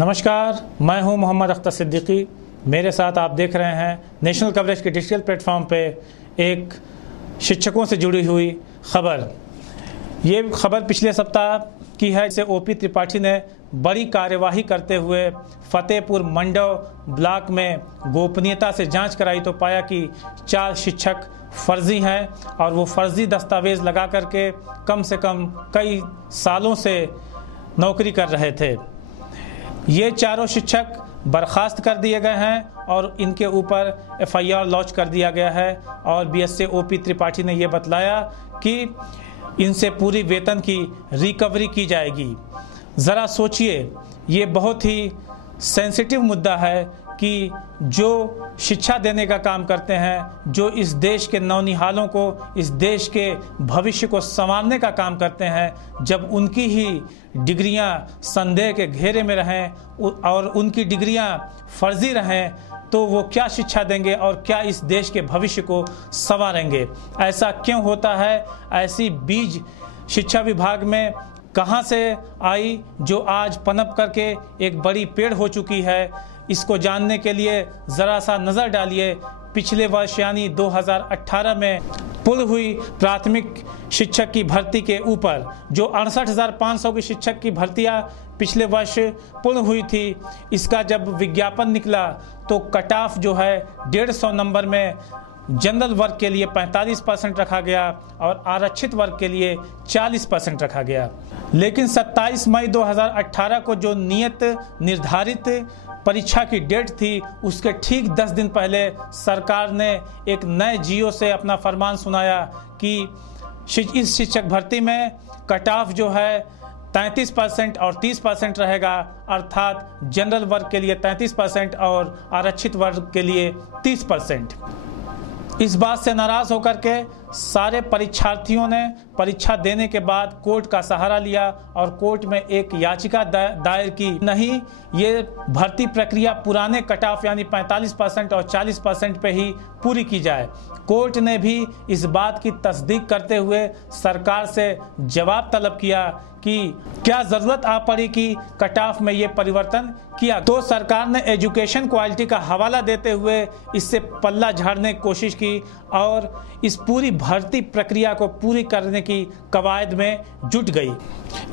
नमस्कार, मैं हूं मोहम्मद अख्तर सिद्दीकी। मेरे साथ आप देख रहे हैं नेशनल कवरेज के डिजिटल प्लेटफॉर्म पे एक शिक्षकों से जुड़ी हुई खबर। ये खबर पिछले सप्ताह की है। इसे ओपी त्रिपाठी ने बड़ी कार्यवाही करते हुए फतेहपुर मंडौ ब्लॉक में गोपनीयता से जांच कराई तो पाया कि 4 शिक्षक फर्जी हैं और वो फर्जी दस्तावेज लगा करके कम से कम कई सालों से नौकरी कर रहे थे। ये चारों शिक्षक बर्खास्त कर दिए गए हैं और इनके ऊपर एफआईआर लॉन्च कर दिया गया है। और बीएसए ओपी त्रिपाठी ने यह बतलाया कि इनसे पूरी वेतन की रिकवरी की जाएगी। ज़रा सोचिए, ये बहुत ही सेंसिटिव मुद्दा है कि जो शिक्षा देने का काम करते हैं, जो इस देश के नौनिहालों को, इस देश के भविष्य को संवारने का काम करते हैं, जब उनकी ही डिग्रियां संदेह के घेरे में रहें और उनकी डिग्रियां फर्जी रहें, तो वो क्या शिक्षा देंगे और क्या इस देश के भविष्य को संवारेंगे? ऐसा क्यों होता है? ऐसी बीज शिक्षा विभाग में कहां से आई जो आज पनप करके एक बड़ी पेड़ हो चुकी है? इसको जानने के लिए ज़रा सा नज़र डालिए। पिछले वर्ष यानी 2018 में पुल हुई प्राथमिक शिक्षक की भर्ती के ऊपर जो 68,500 की शिक्षक की भर्तियां पिछले वर्ष पूर्ण हुई थी, इसका जब विज्ञापन निकला तो कट ऑफ जो है 150 नंबर में जनरल वर्ग के लिए 45% रखा गया और आरक्षित वर्ग के लिए 40% रखा गया। लेकिन 27 मई 2018 को जो नियत निर्धारित परीक्षा की डेट थी, उसके ठीक 10 दिन पहले सरकार ने एक नए जियो से अपना फरमान सुनाया कि इस शिक्षक भर्ती में कट ऑफ जो है 33% और 30% रहेगा, अर्थात जनरल वर्ग के लिए 33% और आरक्षित वर्ग के लिए 30%। इस बात से नाराज होकर के सारे परीक्षार्थियों ने परीक्षा देने के बाद कोर्ट का सहारा लिया और कोर्ट में एक याचिका दायर की। नहीं, ये भर्ती प्रक्रिया पुराने कट ऑफ यानी 45% और 40% पे ही पूरी की जाए। कोर्ट ने भी इस बात की तस्दीक करते हुए सरकार से जवाब तलब किया कि क्या जरूरत आ पड़ी कि कट ऑफ में ये परिवर्तन किया। तो सरकार ने एजुकेशन क्वालिटी का हवाला देते हुए इससे पल्ला झाड़ने की कोशिश की और इस पूरी भर्ती प्रक्रिया को पूरी करने की कवायद में जुट गई।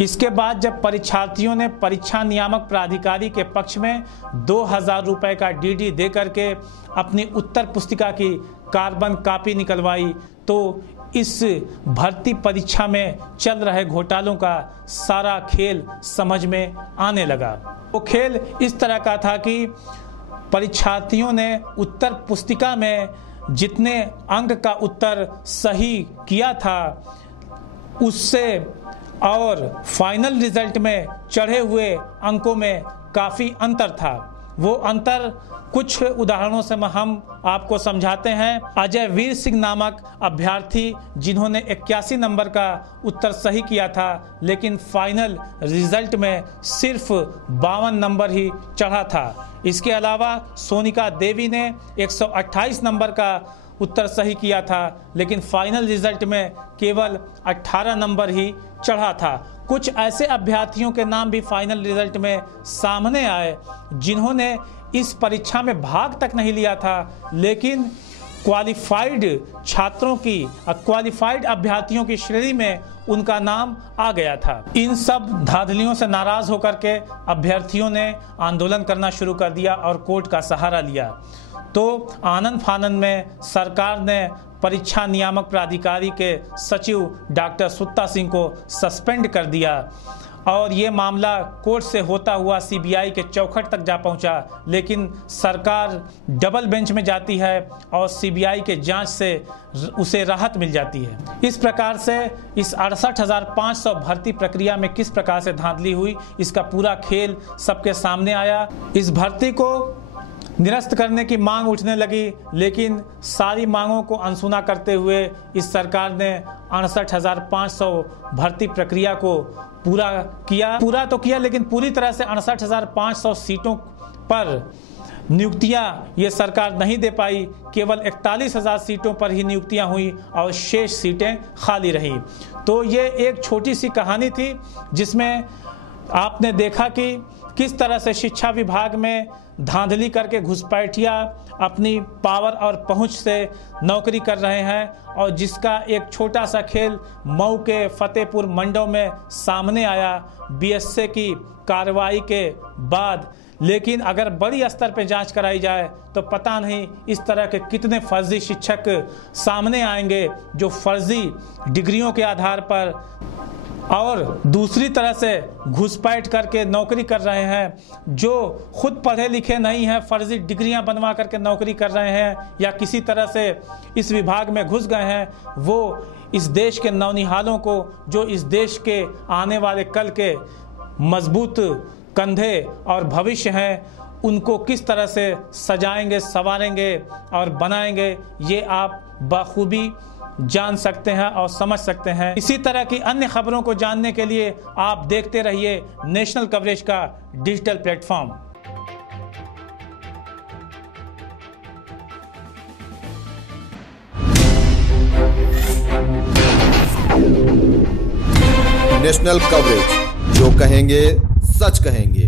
इसके बाद जब परीक्षार्थियों ने परीक्षा नियामक प्राधिकारी के पक्ष में 2,000 रुपए का डीडी दे करके अपनी उत्तर पुस्तिका की कार्बन कॉपी निकलवाई, तो इस भर्ती परीक्षा में चल रहे घोटालों का सारा खेल समझ में आने लगा। वो खेल इस तरह का था कि परीक्षार्थियों ने उत्तर पुस्तिका में जितने अंक का उत्तर सही किया था उससे और फाइनल रिजल्ट में चढ़े हुए अंकों में काफ़ी अंतर था। वो अंतर कुछ उदाहरणों से हम आपको समझाते हैं। अजय वीर सिंह नामक अभ्यर्थी जिन्होंने 81 नंबर का उत्तर सही किया था, लेकिन फाइनल रिजल्ट में सिर्फ 52 नंबर ही चढ़ा था। इसके अलावा सोनिका देवी ने 128 नंबर का उत्तर सही किया था, लेकिन फाइनल रिजल्ट में केवल 18 नंबर ही चढ़ा था। कुछ ऐसे अभ्यर्थियों के नाम भी फाइनल रिजल्ट में सामने आए जिन्होंने इस परीक्षा में भाग तक नहीं लिया था, लेकिन क्वालिफाइड छात्रों की, क्वालिफाइड अभ्यर्थियों की श्रेणी में उनका नाम आ गया था। इन सब धांधलियों से नाराज होकर के अभ्यर्थियों ने आंदोलन करना शुरू कर दिया और कोर्ट का सहारा लिया। तो आनंद फानंद में सरकार ने परीक्षा नियामक प्राधिकारी के सचिव डॉक्टर सुत्ता सिंह को सस्पेंड कर दिया और ये मामला कोर्ट से होता हुआ सीबीआई के चौखट तक जा पहुंचा। लेकिन सरकार डबल बेंच में जाती है और सीबीआई के जांच से उसे राहत मिल जाती है। इस प्रकार से इस 68,500 भर्ती प्रक्रिया में किस प्रकार से धांधली हुई, इसका पूरा खेल सबके सामने आया। इस भर्ती को निरस्त करने की मांग उठने लगी, लेकिन सारी मांगों को अनसुना करते हुए इस सरकार ने 68,500 भर्ती प्रक्रिया को पूरा तो किया, लेकिन पूरी तरह से 68,500 सीटों पर नियुक्तियां ये सरकार नहीं दे पाई। केवल 41,000 सीटों पर ही नियुक्तियां हुई और शेष सीटें खाली रही। तो ये एक छोटी सी कहानी थी जिसमें आपने देखा कि किस तरह से शिक्षा विभाग में धांधली करके घुसपैठिया अपनी पावर और पहुंच से नौकरी कर रहे हैं, और जिसका एक छोटा सा खेल मऊ के फतेहपुर मंडौ में सामने आया बीएसए की कार्रवाई के बाद। लेकिन अगर बड़ी स्तर पे जांच कराई जाए तो पता नहीं इस तरह के कितने फर्जी शिक्षक सामने आएंगे जो फर्जी डिग्रियों के आधार पर और दूसरी तरह से घुसपैठ करके नौकरी कर रहे हैं, जो खुद पढ़े लिखे नहीं हैं, फर्जी डिग्रियां बनवा करके नौकरी कर रहे हैं या किसी तरह से इस विभाग में घुस गए हैं। वो इस देश के नौनिहालों को, जो इस देश के आने वाले कल के मजबूत कंधे और भविष्य हैं, उनको किस तरह से सजाएंगे, संवारेंगे और बनाएंगे, ये आप बखूबी जान सकते हैं और समझ सकते हैं। इसी तरह की अन्य खबरों को जानने के लिए आप देखते रहिए नेशनल कवरेज का डिजिटल प्लेटफॉर्म। नेशनल कवरेज, जो कहेंगे सच कहेंगे।